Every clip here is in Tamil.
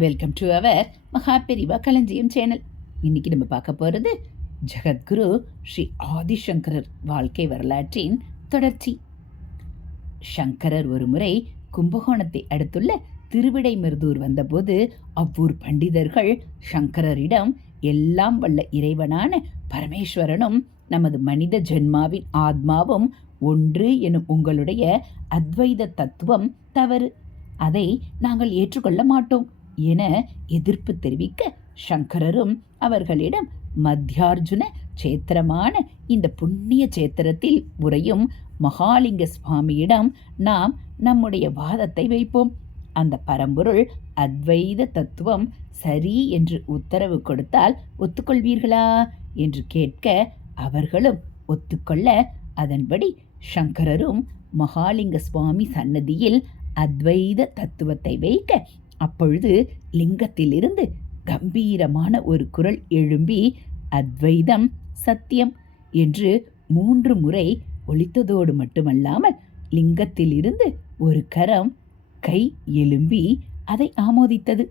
வெல்கம் டு அவர் மகா பெரிவா களஞ்சியம் சேனல் இன்னைக்கு நம்ம பார்க்க போகிறது ஜெகத்குரு ஸ்ரீ ஆதிசங்கரர் வாழ்க்கை வரலாற்றின் தொடர்ச்சி. சங்கரர் ஒரு முறை கும்பகோணத்தை அடுத்துள்ள திருவிடைமருதூர் வந்தபோது அவ்வூர் பண்டிதர்கள் சங்கரரிடம் எல்லாம் வல்ல இறைவனான பரமேஸ்வரனும் நமது மனித ஜென்மாவின் ஆத்மாவும் ஒன்று எனும் உங்களுடைய அத்வைத தத்துவம் தவறு. அதை நாங்கள் ஏற்றுக்கொள்ள மாட்டோம். என எதிர்ப்பு தெரிவிக்க சங்கரரும் அவர்களிடம் மத்தியார்ஜுன சேத்திரமான இந்த புண்ணிய சேத்திரத்தில் உறையும் மகாலிங்க சுவாமியிடம் நாம் நம்முடைய வாதத்தை வைப்போம். அந்த பரம்பொருள் அத்வைத தத்துவம் சரி என்று உத்தரவு கொடுத்தால் ஒத்துக்கொள்வீர்களா என்று கேட்க அவர்களும் ஒத்துக்கொள்ள அதன்படி சங்கரரும் மகாலிங்க சுவாமி சன்னதியில் அத்வைத தத்துவத்தை வைக்க அப்பொழுது லிங்கத்திலிருந்து கம்பீரமான ஒரு குரல் எழும்பி அத்வைதம் சத்தியம் என்று மூன்று முறை ஒழித்ததோடு மட்டுமல்லாமல் லிங்கத்திலிருந்து ஒரு கரம் கை எழும்பி அதை ஆமோதித்தது.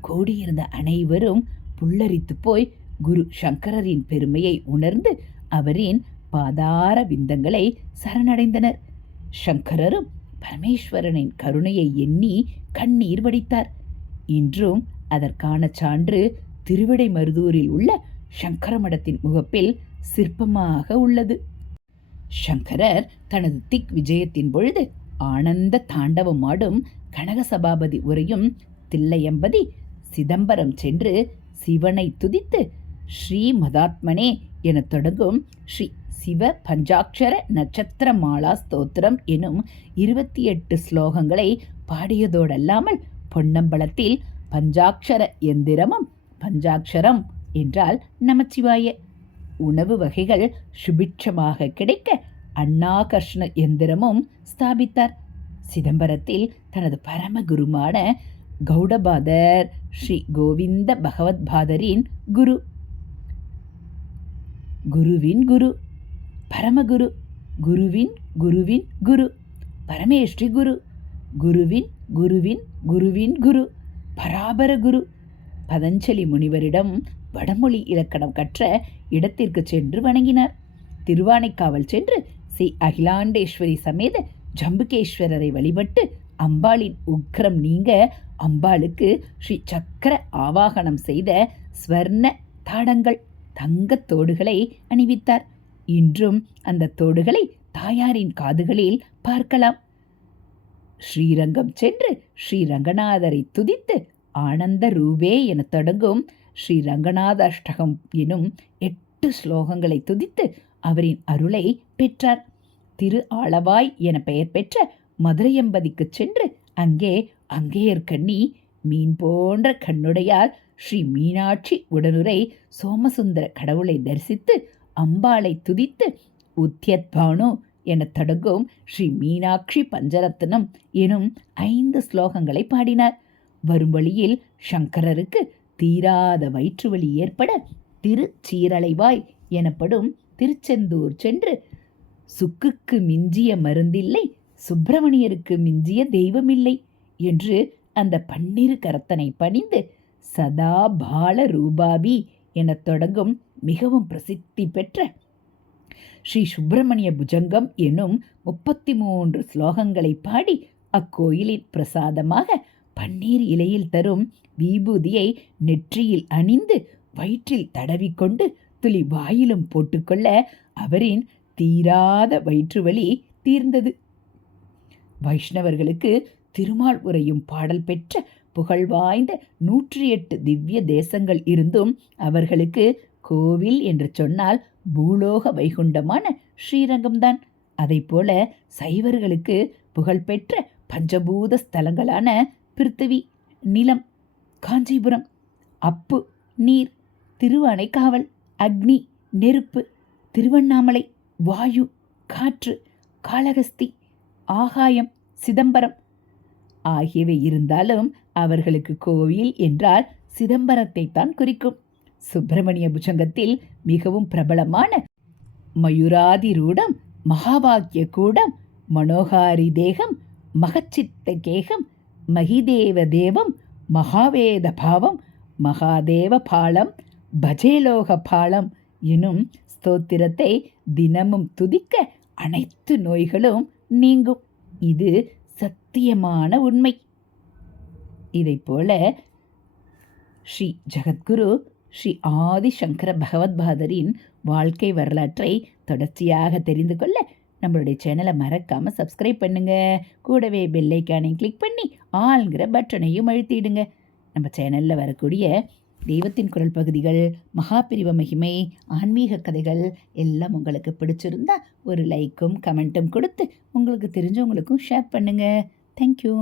கூடியிருந்த அனைவரும் புல்லரித்து போய் குரு சங்கரரின் பெருமையை உணர்ந்து அவரின் பாதார விந்தங்களை சரணடைந்தனர். சங்கரரும் பரமேஸ்வரனின் கருணையை எண்ணி கண்ணீர் வடித்தார். இன்றும் அதற்கான சான்று திருவிடைமருதூரில் உள்ள சங்கர மடத்தின் முகப்பில் சிற்பமாக உள்ளது. சங்கரர் தனது திக் விஜயத்தின் பொழுது ஆனந்த தாண்டவமாடும் கனக சபாபதி உரையும் தில்லையம்பதி சிதம்பரம் சென்று சிவனை துதித்து ஸ்ரீ மதாத்மனே எனத் தொடங்கும் ஸ்ரீ சிவ பஞ்சாட்சர நட்சத்திர மாலா ஸ்தோத்திரம் எனும் இருபத்தி எட்டு ஸ்லோகங்களை பாடியதோடல்லாமல் பொன்னம்பலத்தில் பஞ்சாட்சர எந்திரமும் பஞ்சாட்சரம் என்றால் நமச்சிவாய. உணவு வகைகள் சுபிட்சமாக கிடைக்க அண்ணாகர்ஷ்ண எந்திரமும் ஸ்தாபித்தார். சிதம்பரத்தில் தனது பரமகுருமான கௌடபாதர் ஸ்ரீ கோவிந்த பகவத்பாதரின் குரு. குருவின் குரு. பரமகுரு குருவின் குருவின் குரு. பரமேஸ்ரீ குரு குருவின் குருவின் குருவின் குரு. பராபர குரு. பதஞ்சலி முனிவரிடம் வடமொழி இலக்கணம் கற்ற இடத்திற்கு சென்று வணங்கினார். திருவானைக்காவல் சென்று ஸ்ரீ அகிலாண்டேஸ்வரி சமேத ஜம்புகேஸ்வரரை வழிபட்டு அம்பாளின் உக்கிரம் நீங்க அம்பாளுக்கு ஸ்ரீ சக்கர ஆவாகனம் செய்த ஸ்வர்ண தாடங்கள் தங்கத் தோடுகளை அணிவித்தார். இன்றும் அந்த தோடுகளை தாயாரின் காதுகளில் பார்க்கலாம். ஸ்ரீரங்கம் சென்று ஸ்ரீரங்கநாதரை துதித்து ஆனந்த ரூபே என தொடங்கும் ஸ்ரீரங்கநாத அஷ்டகம் எனும் எட்டு ஸ்லோகங்களை துதித்து அவரின் அருளை பெற்றார். திரு ஆளவாய் என பெயர் பெற்ற மதுரையம்பதிக்கு சென்று அங்கே அங்கேயர்கண்ணி மீன் போன்ற கண்ணுடையார் ஸ்ரீ மீனாட்சி உடனுரை சோமசுந்தர கடவுளை தரிசித்து அம்பாளை துதித்து உத்தியத்பானு என தொடங்கும் ஸ்ரீ மீனாட்சி பஞ்சரத்னம் எனும் ஐந்து ஸ்லோகங்களை பாடினார். வரும் வழியில் சங்கரருக்கு தீராத வயிற்று வலி ஏற்பட திருச்சீரலைவாய் எனப்படும் திருச்செந்தூர் சென்று சுக்குக்கு மிஞ்சிய மருந்தில்லை சுப்பிரமணியருக்கு மிஞ்சிய தெய்வமில்லை என்று அந்த பன்னிரு கரத்தனை பணிந்து சதா பால ரூபாபி எனத் தொடங்கும் மிகவும் பிரசித்தி பெற்ற ஸ்ரீ சுப்பிரமணிய புஜங்கம் எனும் முப்பத்தி மூன்று ஸ்லோகங்களை பாடி அக்கோயிலின் பிரசாதமாக பன்னீர் இலையில் தரும் விபூதியை நெற்றியில் அணிந்து வயிற்றில் தடவிக்கொண்டு துளி வாயிலும் போட்டுக்கொள்ள அவரின் தீராத வயிற்று வலி தீர்ந்தது. வைஷ்ணவர்களுக்கு திருமால் உரையும் பாடல் பெற்ற புகழ்வாய்ந்த நூற்றி எட்டு திவ்ய தேசங்கள் இருந்தும் அவர்களுக்கு கோவில் என்று சொன்னால் பூலோக வைகுண்டமான ஸ்ரீரங்கம்தான். போல சைவர்களுக்கு புகழ்பெற்ற பஞ்சபூத ஸ்தலங்களான பிருத்திவி நிலம் காஞ்சிபுரம் அப்பு நீர் திருவானைக்காவல் அக்னி நெருப்பு திருவண்ணாமலை வாயு காற்று காளகஸ்தி ஆகாயம் சிதம்பரம் ஆகியவை இருந்தாலும் அவர்களுக்கு கோவில் என்றால் சிதம்பரத்தை தான் குறிக்கும். சுப்பிரமணிய புஜங்கத்தில் மிகவும் பிரபலமான மயூராதிரூடம் மகாபாக்கிய கூடம் மனோகாரி தேகம் மகச்சித்த கேகம் மகிதேவ தேவம் மகாவேத பாவம் மகாதேவ பாலம் பஜேலோக பாலம் எனும் ஸ்தோத்திரத்தை தினமும் துதிக்க அனைத்து நோய்களும் நீங்கும். இது சத்தியமான உண்மை. இதைப் போல ஸ்ரீ ஜகத்குரு ஸ்ரீ ஆதிசங்கர பகவத்பாதரின் வாழ்க்கை வரலாற்றை தொடர்ச்சியாக தெரிந்து கொள்ள நம்மளுடைய சேனலை மறக்காமல் சப்ஸ்கிரைப் பண்ணுங்க. கூடவே பெல்லைக்கானையும் கிளிக் பண்ணி ஆளுங்கிற பட்டனையும் அழுத்திடுங்க. நம்ம சேனலில் வரக்கூடிய தெய்வத்தின் குரல் பகுதிகள் மகாபிரிவ மகிமை ஆன்மீக கதைகள் எல்லாம் உங்களுக்கு பிடிச்சிருந்தா ஒரு லைக்கும் கமெண்ட்டும் கொடுத்து உங்களுக்கு தெரிஞ்சவங்களுக்கும் ஷேர் பண்ணுங்கள் தேங்க்யூ